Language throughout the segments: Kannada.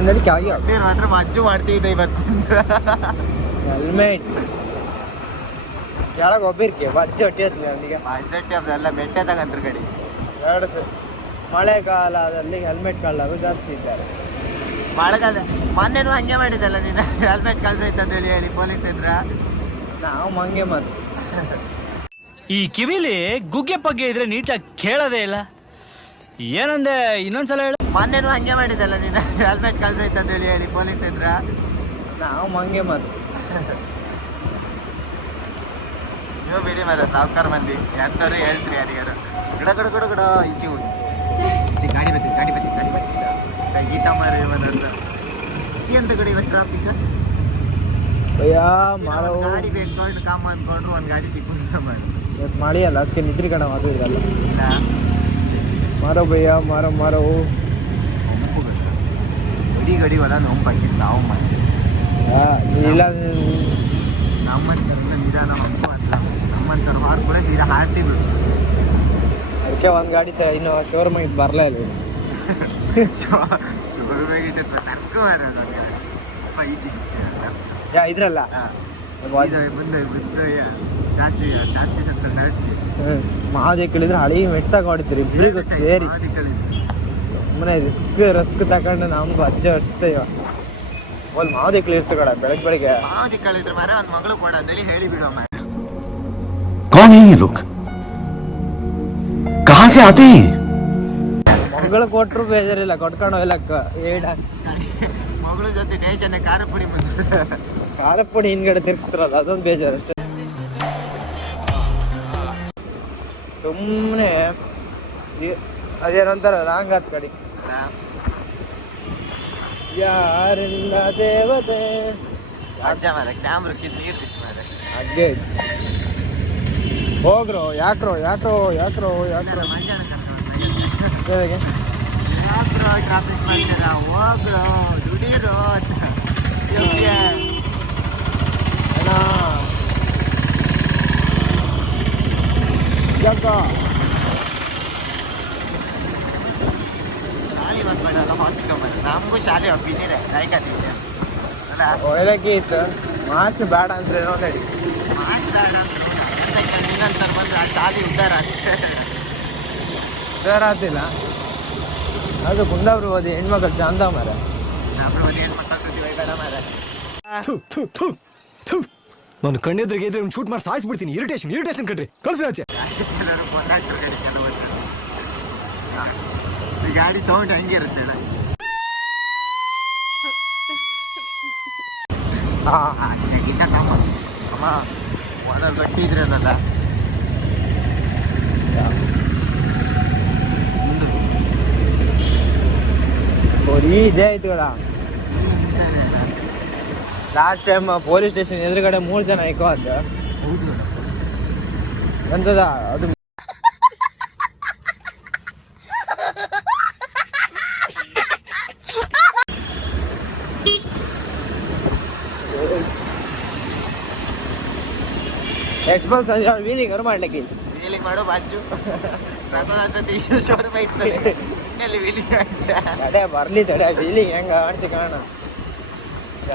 ಅಂದೇಳಿ ಕೆಳಗೆ ನೀರು ಮಾತ್ರ ಮಜ್ಜು ಮಾಡ್ತಿದ್ದೆ ಇವತ್ತು. ಹೆಲ್ಮೆಟ್ ಕೆಳಗೆ ಒಬ್ಬಿರ್ಕೆ ಬಜ್ಜೆ ಹೊಟ್ಟಿ ಹತ್ತಲಿ ಅವನಿಗೆ. ಬಜ್ಜೆಟ್ಟಿ ಅದೆಲ್ಲ ಬೆಟ್ಟೆ ತಗಂತ್ರ ಕಡೆ ಎರಡು ಸರಿ ಮಳೆಗಾಲದಲ್ಲಿ ಹೆಲ್ಮೆಟ್ ಕಳ್ಳರು ಜಾಸ್ತಿ ಇದ್ದಾರೆ. ಮಳೆಗಾಲ ಮೊನ್ನೆನೂ ಹಂಗೆ ಮಾಡಿದ್ದಲ್ಲ ನೀನು, ಹೆಲ್ಮೆಟ್ ಕಳ್ದೈತೆ ಅಂತ ಹೇಳಿ ಪೊಲೀಸ್ ಇದ್ರ. ನಾವು ಹಂಗೆ ಮಾತು. ಈ ಕಿವಿಲಿ ಗುಗ್ಗೆ ಪಗ್ಗೆ ಇದ್ರೆ ನೀಟಾಗಿ ಕೇಳೋದೇ ಇಲ್ಲ. ಏನಂದೆ ಇನ್ನೊಂದ್ಸಲ ಹೇಳು. ಮೊನ್ನೆನೂ ಹಂಗೆ ಮಾಡಿದ್ದಲ್ಲ ನೀನು, ಹೆಲ್ಮೆಟ್ ಕಳ್ದೈತೆ ಅಂತ ಹೇಳಿ ಪೊಲೀಸ್ ಇದ್ರ. ನಾವು ಹಂಗೆ ಮಾತು. ನೀವು ಬಿಡಿ ಮರ ಸಾವುಕಾರ ಮಂದಿ ಎಂಥವ್ರು ಹೇಳ್ತೀರಿ ಯಾರಿಗಾರು. ಗಿಡ ಗಿಡ ಗಿಡ ಗಿಡ ಈಚೆ ಹೋಗಿ ಈಚೆ ಗಾಡಿ ಬರ್ತಿದ್ದ ಗೀತಾ ಮಾರಿ ಬಂದಂತ ಎಂತ ಕಡೆ ಇವತ್ತು ಟ್ರಾಫಿಕ್ ಗಾಡಿ ಬೇಕೊಂಡು ಕಾಮ ಅಂದ್ಕೊಂಡ್ರು ಒಂದು ಗಾಡಿ ಸಿಕ್ಕು ಮಾಡಿ ಇವತ್ತು ಮಳೆ ಅಲ್ಲ ಅದಕ್ಕೆ ನಿದ್ರಿ ಕಣ ಅದು ಇರಲ್ಲ. ಇಲ್ಲ ಮಾರೋ ಭಯ್ಯ ಮಾರೋ ಗಡಿ ಹೊಲ ನೋಂಬಾಕಿ ಸಾವು ಮಾಡಿ ಇಲ್ಲ ನಮ್ಮಂತ ನಿಧಾನ ನಮ್ಮಂತರ ಹಾಡ್ಕೊಳ್ಳಿ ಸೀದಾ ಹಾರಿಸಿ ಬಿಡು. ಅದಕ್ಕೆ ಒಂದು ಗಾಡಿ ಇನ್ನು ಶೋರೂಮಿಗೆ ಬರಲೇ ಇಲ್ಲ. ಶೋರೂಮಿಗೆ ತರ್ಕ ಮಾರೋದು ಈಚೆ ಇದ್ರಲ್ಲ ಮುಂದೆ ಶಾಸ್ತ್ರಿ ಸತ್ರ ನಡೆಸಿ ಮಾದಿ ಕೇಳಿದ್ರೆ ಹಳಿ ಮೆಟ್ಟಾಗ ಹೊಡಿತೀರಿ ಇಬ್ಬರಿಗೂ ಸೇರಿ. ಸುಮ್ಮನೆ ರಸ್ಕ್ ತಗೊಂಡು ನಮ್ಗೆ ಅಜ್ಜ ಹರಿಸ್ತೇವ ಒಂದು ಮಾದಿ ಇರ್ತ ಕಡ ಬೆಳಗ್ಗೆ ಮಾದಿ ಕಳಿದ್ರೆ ಮಾರ ಒಂದು ಮಗಳು ಕೊಡೋದಲ್ಲಿ ಹೇಳಿ ಬಿಡೋ ಮಾರ. कौन है ये लोग? कहाँ से आते हैं? ಮಗಳು ಕೊಟ್ಟರು ಬೇಜಾರಿಲ್ಲ ಕೊಟ್ಕೊಂಡು ಹೋಗ್ಲಕ್ಕ ಮಗಳ ಜೊತೆ ಟೇಷನ್ ಖಾರ ಪುಡಿ ಮುಂದೆ ಖಾರ ಪುಡಿ ಹಿಂದ್ಗಡೆ ತಿರ್ಗಿಸ್ತಾರಲ್ಲ ಅದೊಂದು ಬೇಜಾರು ಅಷ್ಟೇ. ಸುಮ್ಮನೆ ಅದೇನಂತಾರ ಲಾಂಗ್ ಆತ್ ಕಡೆ ಯಾರಿಂದ ದೇವತೆ ಅಜ್ಜ ಮಾರ ಕ್ಯಾಮ್ರಕ್ಕಿಂತ ನೀರು ಬಿತ್ತು ಮಾರ ಹಾಗೆ ಹೋಗ್ರೋ ಯಾಕ್ರೋ ಮಂಜಾನ ಟ್ರಾಫಿಕ್ ಮಾಡ್ತೀರ ಹೋಗ್ರೋ ದುಡೀರೋ ಶಾಲೆ ಬಂದ್ಬೇಡಲ್ಲ ಹೊತ್ಕೊಂಬ ನಮಗೂ ಶಾಲೆ ಒಪ್ಪಿದ್ದೀರ ಕಾಯ್ಕತ್ತಿದ್ದೆ ಅಲ್ಲ ಒಳ್ಳೆಕ್ಕೆ ಇತ್ತು ಮಾಸ್ ಬೇಡ ಅಂದ್ರೆ ನೋಡಿ ಮಾಸ್ ಬೇಡ ಅಂತ ಇನ್ನಂತರ ಬಂದ್ರೆ ಆ ಶಾಲೆ ಉದ್ದಾರ ಆಗ್ತಿಲ್ಲ. ಅದು ಕುಂದಾಬ್ರು ಓದಿ ಹೆಣ್ಮಕ್ಳು ಚಂದ ಮಾರ ನಾವು ಒಂದು ಹೆಣ್ಮಕ್ಳು ಜೊತೆ ಬೇಡ ಮಾರ. ನಾನು ಕಣ್ಣೆದ್ರಿಗೆ ಇದ್ರೆ ಶೂಟ್ ಮಾಡಿ ಸಾಯಿಸ್ಬಿಡ್ತೀನಿ. ಇರಿಟೇಷನ್ ಕಣ್ರಿ ಕಳ್ಸಿ ಆಚೆ. ಎಲ್ಲರೂ ಕೊಂಡಾಕ್ಟರ್ ಗಾಡಿ ಕೆಲವು ಈ ಗಾಡಿ ಸೌಂಡ್ ಹಂಗೆ ಇರುತ್ತೆ ಗಿಟ್ಟ ತಮ್ಮ ಅಮ್ಮ ಒಂದೊಂದು ಗಟ್ಟಿ ಇದ್ರಲ್ಲ ಇದೇ ಆಯ್ತು ಕಡ. ಲಾಸ್ಟ್ ಟೈಮ್ ಪೊಲೀಸ್ ಸ್ಟೇಷನ್ ಎದುರುಗಡೆ 3 ಜನ ಐಕೋ ಅಂತ ಹೌದು ಎಂತದ ಅದು ಎಕ್ಸ್ಪಲ್ಸ್ ವೀಲಿಂಗ್ ಮಾಡ್ಲಿಕ್ಕೆ ವೀಲಿಂಗ್ ಮಾಡೋ ಬಾಜು ₹20,000 ಇತ್ತು ಇನ್ನೆಲ್ಲಿ ವೀಲಿಂಗ್ ತಡೆ ಬರ್ಲಿ ತಡೆ ವೀಲಿಂಗ್ ಹೆಂಗ ಆಡ್ತಿ ಕಾಣ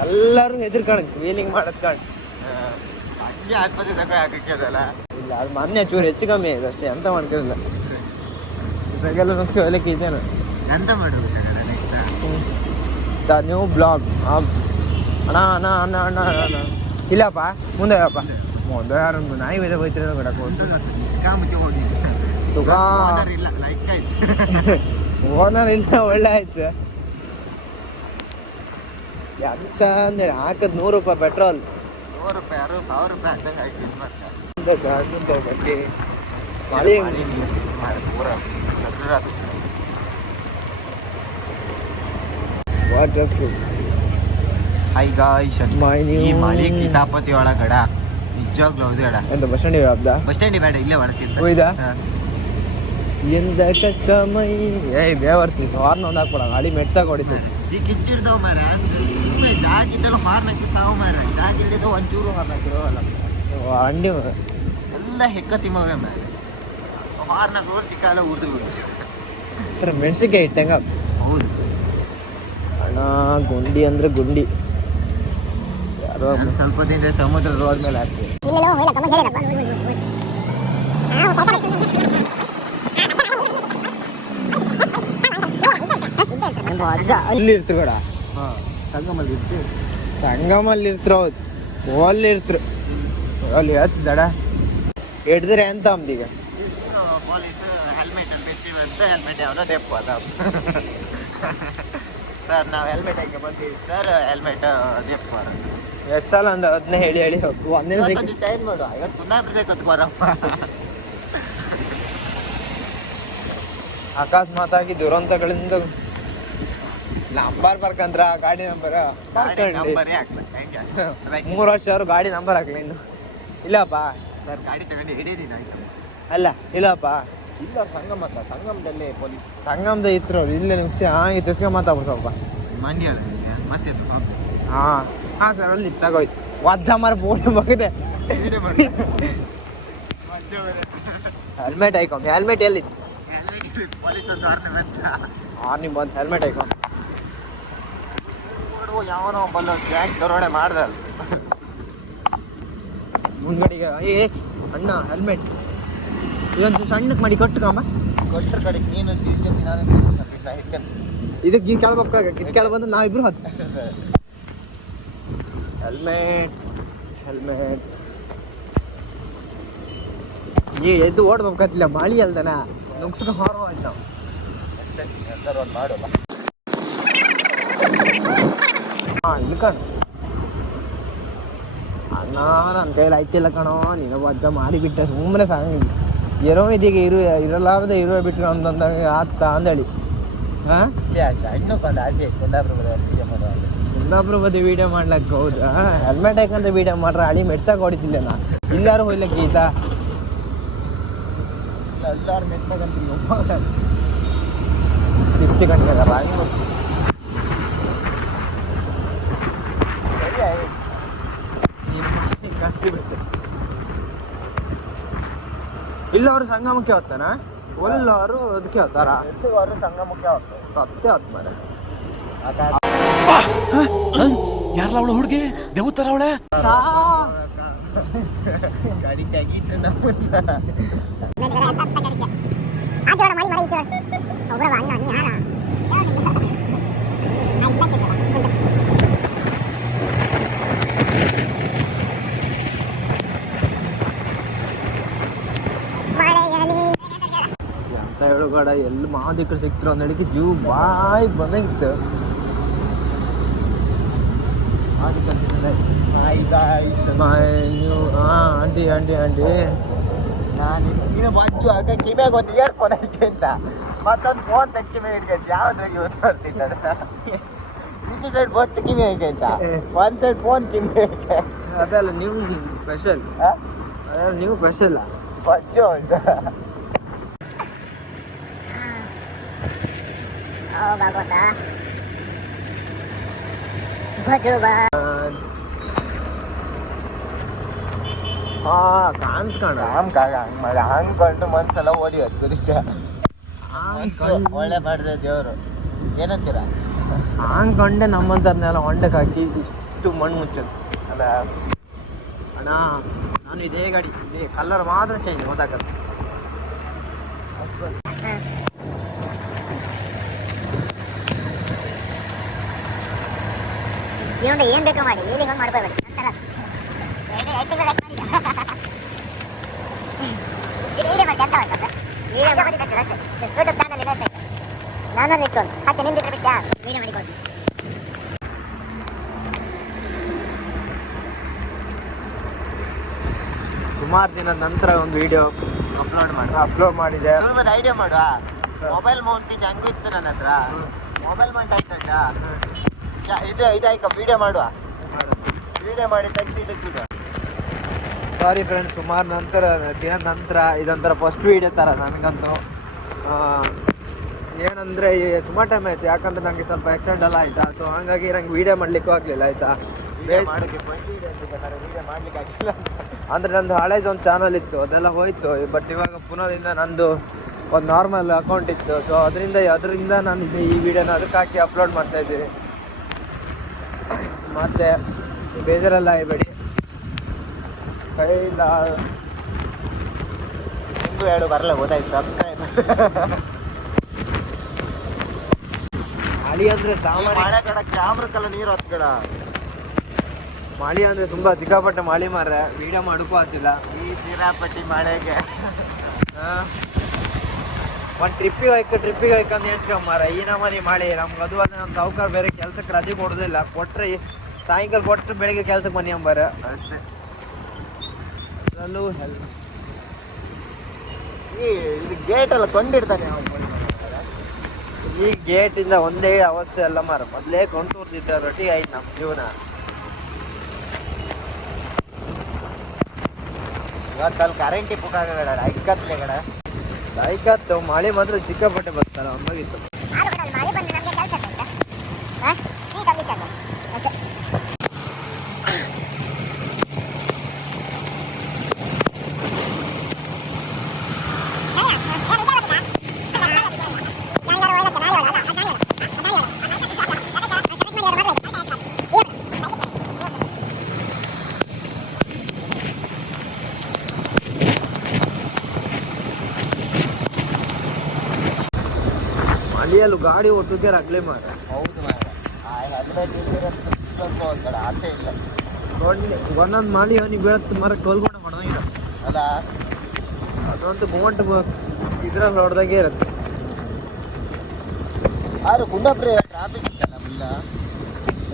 ಎಲ್ಲರೂ ಹೆದರ್ಕಣಕ್ ವೀಲಿಂಗ್ ಮಾಡದ್ ಕಾಣ್ ಹಂಗೆ ಆತ್ಮಹತ್ಯೆ ತಗೋ ಹಾಕಕ್ಕೆ ಅದಲ್ಲ ಇಲ್ಲ ಅದು ಮೊನ್ನೆ ಚೂರು ಹೆಚ್ಚು ಕಮ್ಮಿ ಆಯ್ತು ಅಷ್ಟೇ ಎಂತ ಮಾಡ್ಕೊಂಡಿಲ್ಲ. ಇವಾಗೆಲ್ಲ ನುಗ್ಸಿ ಹೋಗ್ಲಿಕ್ಕೆ ಇದ್ದೇನೆ ಎಂತ ಮಾಡೋದು ನೆಕ್ಸ್ಟ್ ದ ನ್ಯೂ ಬ್ಲಾಗ್ ಅಣ್ಣ ಇಲ್ಲಪ್ಪ ಮುಂದೆ ಹೋಗಪ್ಪ ಮುಂದೆ ಯಾರೊಂದು ನಾಯಿ ಮೇಲೆ ಹೋಯ್ತಿರೋ ಕೊಡಕ್ಕೆ ಕಾಮುಚ್ಚಿ ಹೋಗಿ ತುಗಾ ಇಲ್ಲ ಲೈಕ್ ಆಯ್ತು ಓನರ್ ಇಲ್ಲ ಒಳ್ಳೆ ಆಯ್ತು. ಎಂತ ಅಂದೇಳಿ ಹಾಕದ್ ₹100 ಪೆಟ್ರೋಲ್ ₹100 ಯಾರು ₹1,000 ಅಂದಂಗೆ ಆಯ್ತು ಬಗ್ಗೆ ಮಳೆ ವಾಟರ್ಫುಲ್ ಈ ಮಳೆ ಕಿತಾಪತಿ ಒಳಗಡ ನಿಜವಾಗ್ಲೂ ಹೌದು ಅಡ ಎಂತ ಬಸ್ ಸ್ಟ್ಯಾಂಡ್ ಹಬ್ಬ ಬಸ್ ಸ್ಟ್ಯಾಂಡ್ ಬೇಡ ಇಲ್ಲೇ ಒಳಗೆ ಹೋಯ್ದಾ ಎಂದ ಕಷ್ಟ ಮೈ ಬೇವರ್ತಿ ಹಾರ್ನ್ ಒಂದು ಹಾಕ್ಬೇಡ ಗಾಡಿ ಮೆಟ್ಟಾಗ ಹೊಡಿತು ಈ ಕಿಚ್ಚಿಡ್ದವ್ ಮಾರ ಜಾಗ ಇದ್ದಲ್ಲ ಹಾರ್ನ್ ಹಾಕಿ ಸಾವು ಮಾರ ಜಾಗ ಇಲ್ಲಿದ್ದ ಒಂಚೂರು ಹಾರ್ನ್ ಹಾಕಿರೋ ಅಲ್ಲ ಅಂಡಿ ಎಲ್ಲ ಹೆಕ್ಕ ತಿಮ್ಮವೇ ಮಾರ ಹಾರ್ನ್ ಹಾಕಿ ಕಾಲ ಉರ್ದು ಮೆಣಸಿನ್ಕಾಯಿ ಇಟ್ಟಂಗ ಹೌದು ಅಣ್ಣ ಗುಂಡಿ ಅಂದರೆ ಗುಂಡಿ ಯಾರೋ ನಾನು ಸ್ವಲ್ಪ ದಿನ ಸಮುದ್ರ ರೋಡ್ ಮೇಲೆ ಹಾಕ್ತೀವಿ. ಅಲ್ಲಿ ಇರ್ತು ಕಡ ಹಾಂ ಸಂಗಮಲ್ಲಿ ಇರ್ತೀವಿ. ಸಂಗಮಲ್ಲಿ ಇರ್ತಿರ ಹೌದು ಅಲ್ಲಿ ಇರ್ತರು ಅಲ್ಲಿ ಹೇಳ್ತಿದ್ದಾಡ ಹಿಡ್ದ್ರೆ ಎಂತ ಅಮ್ದೀಗ ಪೊಲೀಸ್ ಹೆಲ್ಮೆಟ್ ಬೆಚ್ಚಿ ಬಂದು ಹೆಲ್ಮೆಟ್ ಯಾವುದೋ ತೆಪ್ಪು ಅದ ಸರ್ ನಾವು ಹೆಲ್ಮೆಟ್ ಹಾಕಿ ಬಂದೀವಿ ಸರ್ ಹೆಲ್ಮೆಟ್ ತೆಪ್ಪು ಅದ ಎಷ್ಟು ಸಲ ಅಂದ ಅದನ್ನ ಹೇಳಿ ಹೇಳಿ ಹೋಗು ಒಂದೇ ಚೇಂಜ್ ಮಾಡುವ ಇವತ್ತು ಪುನಃ ಕತ್ಕೋರಪ್ಪ. ಅಕಸ್ಮಾತಾಗಿ ದುರಂತಗಳಿಂದ ನಂಬರ್ ಬರ್ಕಂದ್ರ ಗಾಡಿ ನಂಬರ್ ನಂಬರೇ ಹಾಕ್ಲ ಹೆಂಗೆ 3 ವರ್ಷ ಅವರು ಗಾಡಿ ನಂಬರ್ ಹಾಕ್ಲಿ ಇನ್ನು ಇಲ್ಲಪ್ಪ ಸರ್ ಗಾಡಿ ತಗೊಂಡು ಹಿಡಿದೀನಿ ಆಯ್ತು. ಅಲ್ಲ ಇಲ್ಲಪ್ಪ ಇಲ್ಲ ಸಂಗಮದಲ್ಲಿ ಪೊಲೀಸ್ ಸಂಗಮದ ಇತ್ತು ಅವ್ರು ಇಲ್ಲೇ ನಿಮಿಷ ಹಾಗೆ ತಿಸ್ಕ ಮಾತಾಡ್ಬೋದು ಸ್ವಲ್ಪ ಮಂಡ್ಯ ಮತ್ತೆ ಹಾಂ ಹಾಂ ಸರ್ ಅಲ್ಲಿ ತಗೋಯ್ತು ವಜ್ಜ ಮಾರ ಫೋನ್ ಮಗದೆ ಹೆಲ್ಮೆಟ್ ಹಾಕೊಂಡ್ ಹೆಲ್ಮೆಟ್ ಎಲ್ಲಿತ್ತು ಪೊಲೀಸ್ ಒಂದು ನಿಮ್ಮ ಬಂದು ಹೆಲ್ಮೆಟ್ ಹಾಕೊಂಡ್ ಯಾವನೋ ಬಲ್ಲ ಬ್ಯಾಂಕ್ ದರೋಡೆ ಮಾಡ್ದಲ್ಲ ಮುಂದ್ಗಡೆಗೆ ಏ ಅಣ್ಣ ಹೆಲ್ಮೆಟ್ ಇವತ್ತು ಸಣ್ಣಕ್ಕೆ ಮಾಡಿ ಕೊಟ್ಟುಕಮ್ಮ ಕೊಟ್ಟರ ಕಡೆಗೆ ನೀನು ಇದಕ್ಕೆ ಈ ಕೇಳ್ಬೇಕಾಗ ಇದು ಕೇಳ ಬಂದ್ರೆ ನಾವಿಬ್ರು ಹತ್ತು ಹೆಲ್ಮೆಟ್ ಹೆಲ್ಮೆಟ್ ಏ ಎದ್ದು ಓಡ್ಬೇಕತ್ತಿಲ್ಲ ಮಳಿ ಅಲ್ದನ ನುಗ್ಸ್ಕ ಹೊರ ಆಯ್ತು ಒಂದು ಮಾಡೋಲ್ಲ. ಹಾಂ ಇಲ್ಲಿ ಕಣ ಅಣ್ಣ ನನ್ನ ಕೈಲಿ ಆಯ್ತಿಲ್ಲ ಕಣೋ ನೀನು ವಜ್ಜ ಮಾಡಿಬಿಟ್ಟೆ ಸುಮ್ಮನೆ ಸಾಂಗ್ ಇರೋ ಇದೀಗ ಇರಲಾರ್ದೆ ಇರುವೆ ಬಿಟ್ಟು ಅಂತಂದಾಗ ಆತ ಅಂದೇಳಿ ಹಾಂ ಇನ್ನೂ ಒಂದು ಆಸೆ ಇನ್ನೊಬ್ರು ಬದಿ ವೀಡಿಯೋ ಮಾಡ್ಲಕ್ಕೆ ಹೌದಾ ಹೆಲ್ಮೆಟ್ ಹಾಕಂತ ವೀಡಿಯೋ ಮಾಡ್ರೆ ಅಡಿ ಮೆಟ್ಟಾಗ ಹೊಡಿತಿಲ್ಲ ನಾ ಇಲ್ಲಾರು ಹೋಗ್ಲಕ್ಕೆ ಈತ ಎಲ್ಲರೂ ಮೆಚ್ಕೊಂಡ್ರಿ ಸಿಕ್ತಿ ಕಂಡಿದ್ದಾರ ಇಲ್ಲ ಅವರು ಸಂಗಮಕ್ಕೆ ಹೋಗ್ತಾನ ಒಲ್ಲವರು ಅದಕ್ಕೆ ಹೋಗ್ತಾರ ಅವರು ಸಂಗಮಕ್ಕೆ ಹೋಗ್ತಾರೆ ಸತ್ಯ ಹೊತ್ತು ಮಾರ ಯಾರಲ್ಲ ಅವಳು ಹುಡುಗಿ ದೇವತರ ಅವಳೆ ಗಾಡಿ ತೆಗೀತು ನಮ್ಮನ್ನ ಅಂತ ಹೇಳುಗಾಡ ಎಲ್ಲಿ ಮಾದಿಕರು ಸಿಕ್ತರು ಅಂದ್ ಹೇಳಿಕೆ ಜೀವ ಬಾಯಿ ಬಂದಂಗಿತ್ತು ನೀವು ಹಾಂ ಆಂಟಿ ಆಂಟಿ ಆಂಟಿ ನಾನು ನೀನು ಮಂಜು ಆಗ ಕಿವಿಯಾಗ ಒಂದು ಇಯರ್ಫೋನ್ ಐತೆ ಅಂತ ಮತ್ತೊಂದು ಫೋನ್ ತೆಕ್ಕಿ ಮೇಲೆ ಹಿಡ್ಕೈತೆ ಯಾವ್ದ್ರಾಗ ಯೂಸ್ ಮಾಡ್ತಿದ್ದ ಈಚೆ ಸೈಡ್ ಬೋತ್ ಕಿವಿ ಐತೆ ಒಂದು ಸೈಡ್ ಫೋನ್ ಕಿವಿ ಐತೆ ಅದಲ್ಲ ನೀವು ಸ್ಪೆಷಲ್ ನೀವು ಸ್ಪೆಷಲ್ ಮಂಜು ಅಂತ ಹಾಂ ಕಾಣ್ಕಣ ಹಂಗ್ಕೊಂಡು ಮನ್ಸೆಲ್ಲ ಓದಿ ಗುರಿಷ್ಟ ಒಳ್ಳೆ ಮಾಡಿದೆ ದೇವರು ಏನಂತೀರ ಹಂಗೆ ನಮ್ಮಂಥವ್ರನ್ನೆಲ್ಲ ಹೊಂಡಕ್ಕೆ ಹಾಕಿ ಇಷ್ಟು ಮಣ್ಣು ಮುಚ್ಚೋದು ಅಲ್ಲ ಅಣ್ಣ ನಾನು ಇದೇ ಗಾಡಿ ಇದೇ ಕಲರ್ ಮಾತ್ರ ಚೇಂಜ್ ಗೊತ್ತಾಗತ್ತೆ ಜೀವನ ಏನ್ ಬೇಕೋ ಮಾಡಿ ಇಲ್ಲಿ ಹಂಗೆ ಮಾಡ್ಕೋಬೇಡಿ ಯೂಟ್ಯೂಬ್ ಚಾನಲ್ ಇದೆ ನಾನು ನಿಂತ್ಕೊಂಡು ಹಾಕಿ ನಿಂತಿದ್ರೆ ಬಿಟ್ಟಾ ವಿಡಿಯೋ ಮಾಡಿಕೊಡ್ತೀನಿ ಸುಮಾರು ದಿನದ ನಂತರ ಒಂದು ವಿಡಿಯೋ ಅಪ್ಲೋಡ್ ಮಾಡಿದೆ ಸ್ವಲ್ಪ ಐಡಿಯಾ ಮಾಡುವ ಮೊಬೈಲ್ ಮೌಂಟಿಂಗ್ ಹಂಗಿತ್ತು ನನ್ನ ಹತ್ರ ಮೊಬೈಲ್ ಮೌಂಟ್ ಆಯ್ತಂಡ ಇದು ಆಯ್ಕ ವಿಡಿಯೋ ಮಾಡುವ ವಿಡಿಯೋ ಮಾಡಿ ತೆಗ್ದಿದ್ದಕ್ಕೆ ಬಿಡು ಸಾರಿ ಫ್ರೆಂಡ್ಸ್ ಸುಮಾರು ದಿನದ ನಂತರ ಇದೊಂಥರ ಫಸ್ಟ್ ವೀಡಿಯೋ ಥರ ನನಗಂತೂ ಏನಂದರೆ ತುಂಬ ಟೈಮ್ ಆಯಿತು ಯಾಕಂದರೆ ನನಗೆ ಸ್ವಲ್ಪ ಆಕ್ಸಿಡೆಂಟ್ ಎಲ್ಲ ಆಯಿತಾ ಸೊ ಹಾಗಾಗಿ ನಂಗೆ ವೀಡಿಯೋ ಮಾಡಲಿಕ್ಕೂ ಆಗಲಿಲ್ಲ ಆಯಿತಾ ವಿಡಿಯೋ ಮಾಡ್ಲಿಕ್ಕೆ ಆಗಿಲ್ಲ ಅಂದರೆ ನಂದು ಹಳೇದು ಒಂದು ಚಾನಲ್ ಇತ್ತು ಅದೆಲ್ಲ ಹೋಯ್ತು ಬಟ್ ಇವಾಗ ಪುನಃದಿಂದ ನಂದು ಒಂದು ನಾರ್ಮಲ್ ಅಕೌಂಟ್ ಇತ್ತು ಸೊ ಅದರಿಂದ ನಾನು ಈ ವಿಡಿಯೋನ ಅದಕ್ಕೆ ಹಾಕಿ ಅಪ್ಲೋಡ್ ಮಾಡ್ತಾಯಿದ್ದೀನಿ ಮತ್ತೆ ಬೇಜಾರೆಲ್ಲ ಆಗಬೇಡಿ. ಕೈಲ ನಿಮಗೂ ಹೇಳು ಬರಲ್ಲ, ಗೊತ್ತಾಯ್ತು. ಸಬ್ಸ್ಕ್ರೈಬ್. ಮಳಿ ಅಂದರೆ ಸಾಮಾನ್ಯ. ಮಳೆ ಕಡ ಕ್ಯಾಮ್ರಕ್ಕೆಲ್ಲ ನೀರು ಹತ್ಕಡ. ಮಳಿ ಅಂದರೆ ತುಂಬ ಸಿಕ್ಕಾಪಟ್ಟೆ ಮಳಿ ಮಾರ್ರೆ, ವೀಡಿಯೋ ಮಾಡೋಕ್ಕೂ ಆಗ್ತಿಲ್ಲ ಈ ಚಿರಾಪಟ್ಟಿ ಮಳೆಗೆ. ಒಂದು ಟ್ರಿಪ್ಪಿಗೆ ಹೋಯ್ಕಂತ ಹೇಳ್ಕೊಂಬಾರ ಈ ನಮ್ಮನೆ ಮಾಡಿ ನಮ್ಗೆ ಅದು ಅದೇ ನಮ್ಮ ಸಾವುಕಾರ ಬೇರೆ ಕೆಲ್ಸಕ್ಕೆ ರಜೆ ಕೊಡೋದಿಲ್ಲ. ಕೊಟ್ಟರೆ ಸಾಯಂಕಾಲ ಕೊಟ್ಟರೆ ಬೆಳಿಗ್ಗೆ ಕೆಲ್ಸಕ್ಕೆ ಮನೆ ಅಂಬಾರ ಅಷ್ಟೇ. ಅದರಲ್ಲೂ ಇದು ಗೇಟ್ ಎಲ್ಲ ಕೊಂಡಿರ್ತಾನೆ ಈ ಗೇಟಿಂದ ಒಂದೇ ಅವಸ್ಥೆ ಎಲ್ಲ ಮಾರ. ಮೊದಲೇ ಕೊಂಡ್ತೂರ್ದಿದ್ದ ರೊಟ್ಟಿಗೆ ಆಯ್ತು ನಮ್ಮ ಜೀವನ. ಇವತ್ತಲ್ಲಿ ಕರೆಂಟ್ ಪುಕ್ಕಾಗಡ ಐಕತ್ಲೆ ಕಡೆ ಆಯ್ಕತ್ತು ಮಳೆ ಮಾತ್ರ ಸಿಕ್ಕಾಪಟ್ಟೆ ಬರ್ತಾರ ಒಂದಾಗಿತ್ತು. ಮಳೆ ಬಂದು ನಮಗೆ ಕೆಲಸ ಆಯ್ತಾ? ಹಾಂ ನೀ ಕಂಪ್ಲೀಟ್ ಆಗ ಅಷ್ಟೇ. ಮಳೆಯಲ್ಲೂ ಗಾಡಿ ಒಟ್ಟುಗೆ ರಗ್ಲೆ ಮಾರ. ಹೌದು ಮಾಡ. ಹೆಲ್ಮೆಟ್ ಆಸೆ ಇಲ್ಲ. ಒಂದೊಂದು ಮಳೆ ಅವನಿಗೆ ಬೀಳತ್ತು ಮರ ಕೋಲ್ಕೊಂಡು ಹೊಡೆದಂಗಿಲ್ಲ ಅಲ್ಲ, ಅದಂತೂ ಗೋಂಟು ಇದ್ರಲ್ಲಿ ಹೊಡೆದಾಗೆ ಇರುತ್ತೆ. ಆದ್ರೂ ಕುಂದಾಪುರ ಟ್ರಾಫಿಕ್ ಇತ್ತಲ್ಲ ಇಲ್ಲ.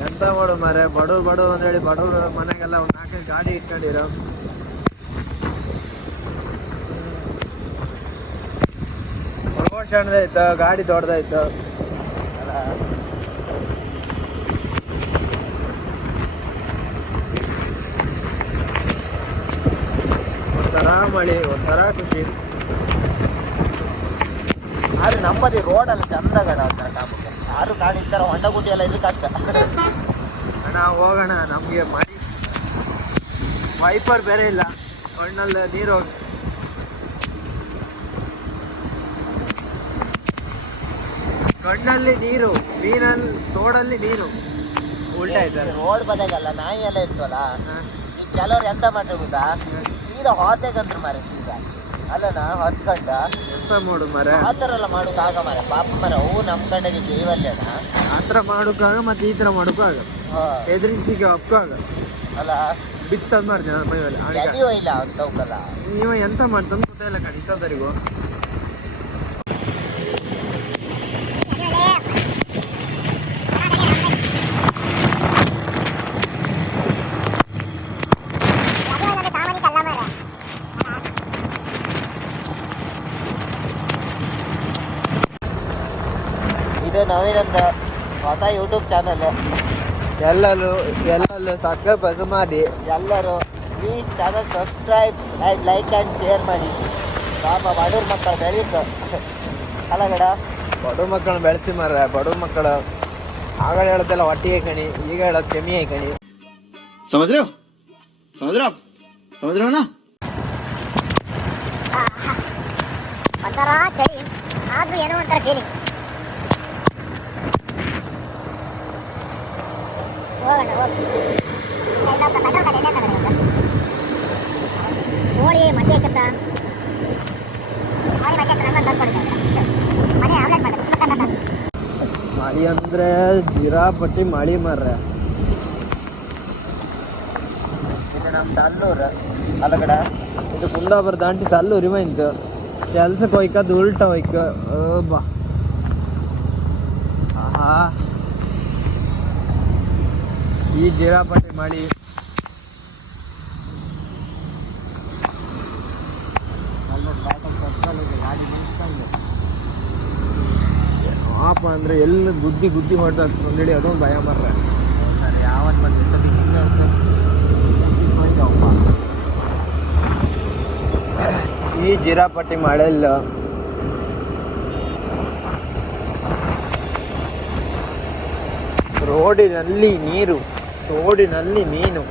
ಎಂತ ಮಾಡು ಮಾರೆ, ಬಡವ್ರು ಅಂತೇಳಿ ಬಡವ್ರ ಮನೆಗೆಲ್ಲ ಒಂದು 4 ಗಾಡಿ ಇಟ್ಕೊಂಡಿರೋ. ರೋಡ್ ಸಣ್ಣದಾಯ್ತು, ಗಾಡಿ ದೊಡ್ಡದಾಯ್ತು. ಒಂಥರ ಮಳೆ, ಒಂಥರ ಖುಷಿ. ಆದ್ರೆ ನಮ್ಮದಿ ರೋಡಲ್ಲಿ ಚಂದಗಡ ಟಾಪಕ್ಕೆ. ಯಾರು ಗಾಡಿ ಇರ್ತಾರ, ಹೊಂಡ ಗುಡ್ಡಿ ಎಲ್ಲ ಇಲ್ಲಿ ಕಷ್ಟ. ಅಣ್ಣ ಹೋಗೋಣ, ನಮಗೆ ಮಳೆ ವೈಪರ್ ಬೇರೆ ಇಲ್ಲ, ಮಣ್ಣಲ್ಲಿ ನೀರು ಹೋಗಿ ಕಣ್ಣಲ್ಲಿ ನೀರು, ಮೀನಲ್ಲಿ ತೋಡಲ್ಲಿ ನೀರು ಉಲ್ಟಾ ಇದ್ದಾರೆ. ರೋಡ್ ಬದಾಗಲ್ಲ ನಾಯಿ ಎಲ್ಲ ಇರ್ತವಲ್ಲ, ಈಗ ಕೆಲವ್ರು ಎಂತ ಮಾಡ್ತಾರೆ ಗೊತ್ತಾ, ಸೀದಾ ಹೋತೆಗಂದ್ರು ಮಾರೆ ಸೀದಾ ಅಲ್ಲನಾ ಹೊಸ್ಕಂಡ ಎಂತ ಮಾಡು ಮರ, ಆ ಥರ ಎಲ್ಲ ಮಾಡೋಕ್ಕಾಗ ಮಾರೆ. ಪಾಪ ಮರ ಅವು ನಮ್ಮ ಕಡೆಗೆ ಜೀವಲ್ಯನ ಆ ಥರ ಮಾಡೋಕ್ಕಾಗ ಮತ್ತೆ ಈ ಥರ ಮಾಡೋಕ್ಕಾಗ ಎದುರಿಸಿಗೆ ಒಪ್ಕಾಗ ಅಲ್ಲ. ಬಿತ್ತದ್ ಮಾಡ್ತೀನಿ ನನ್ನ ಮೈಯಲ್ಲಿ. ಎದಿಯೋ ಇಲ್ಲ ಅಂತವಕ್ಕಲ್ಲ. ನೀವು ಎಂತ ಮಾಡ್ತಂದು ಗೊತ್ತಾಯಿಲ್ಲ ಕಣ್ ಇಷ್ಟೊತ್ತರಿಗೂ. ಇದು ನವೀನಂದ ಹೊಸ ಯೂಟ್ಯೂಬ್ ಚಾನಲ್. ಎಲ್ಲಲ್ಲೂ ಸಬ್ಸ್ಕ್ರೈಬ್ ಮಾಡಿ ಎಲ್ಲರೂ please channel subscribe and like and share ಮಾಡಿ. ಪಾಪ ಬಡವ್ರ ಮಕ್ಕಳು ಬೆಳೀತು ಅಲ್ಲ ಗಡ. ಬಡವ್ರ ಮಕ್ಕಳನ್ನ ಬೆಳೆಸಿ ಮಾರ. ಬಡವ್ರ ಮಕ್ಕಳು ಆಗ ಹೇಳೋದೆಲ್ಲ ಹೊಟ್ಟಿಗೆ ಕಣಿ, ಈಗ ಹೇಳೋದು ಕೆಮ್ಮಿಗೆ ಕಣಿ. ಸಮುದ್ರ ಒಂಥರ ಚಳಿ ಆದ್ರೂ ಏನೋ ಒಂಥರ ಫೀಲಿಂಗ್. ಹೋಗೋಣ ಹೋಗಿ ಹೋಳಿ ಮಧ್ಯ ಹಾಕತ್ತ ಮನೆ ಆಮ್ಲೆಟ್ ಮಾಡ. ಮಳಿ ಅಂದ್ರೆ ಜಿರಾಪಟ್ಟಿ ಮಳಿ ಮಾರ್ರೆ. ಇದು ನಮ್ಮ ತಲ್ಲೂರು ಅಲ್ಲ ಕಡ. ಇದು ಕುಂದಾಪುರ ದಾಂಟಿ ತಲ್ಲೂರಿ ಮೈಂತು ಕೆಲ್ಸಕ್ಕೆ ಹೋಯ್ಕದು ಉಲ್ಟ ಹೋಯ್ಕ ಬಾ. ಆಹಾ, ಈ ಜಿರಾಪಟ್ಟಿ ಮಳಿ ಪಾಪ ಅಂದ್ರೆ ಎಲ್ಲ ಗುದ್ದಿ ಹೊಡೆದ ಒಂದೇಳಿ ಅದೊಂದು ಭಯ ಮಾರ್ರೆ. ಯಾವನ್ ಬಂದು ಈ ಜಿರಾಪಟ್ಟಿ ಮಳೆಲ್ಲ ರೋಡಿನಲ್ಲಿ ನೀರು, ರೋಡಿನಲ್ಲಿ ಮೀನು.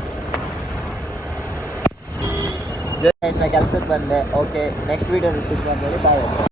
ಕೆಲಸಕ್ಕೆ ಬಂದೆ. ಓಕೆ, ನೆಕ್ಸ್ಟ್ ವೀಡಿಯೋ ಬಾಯ್.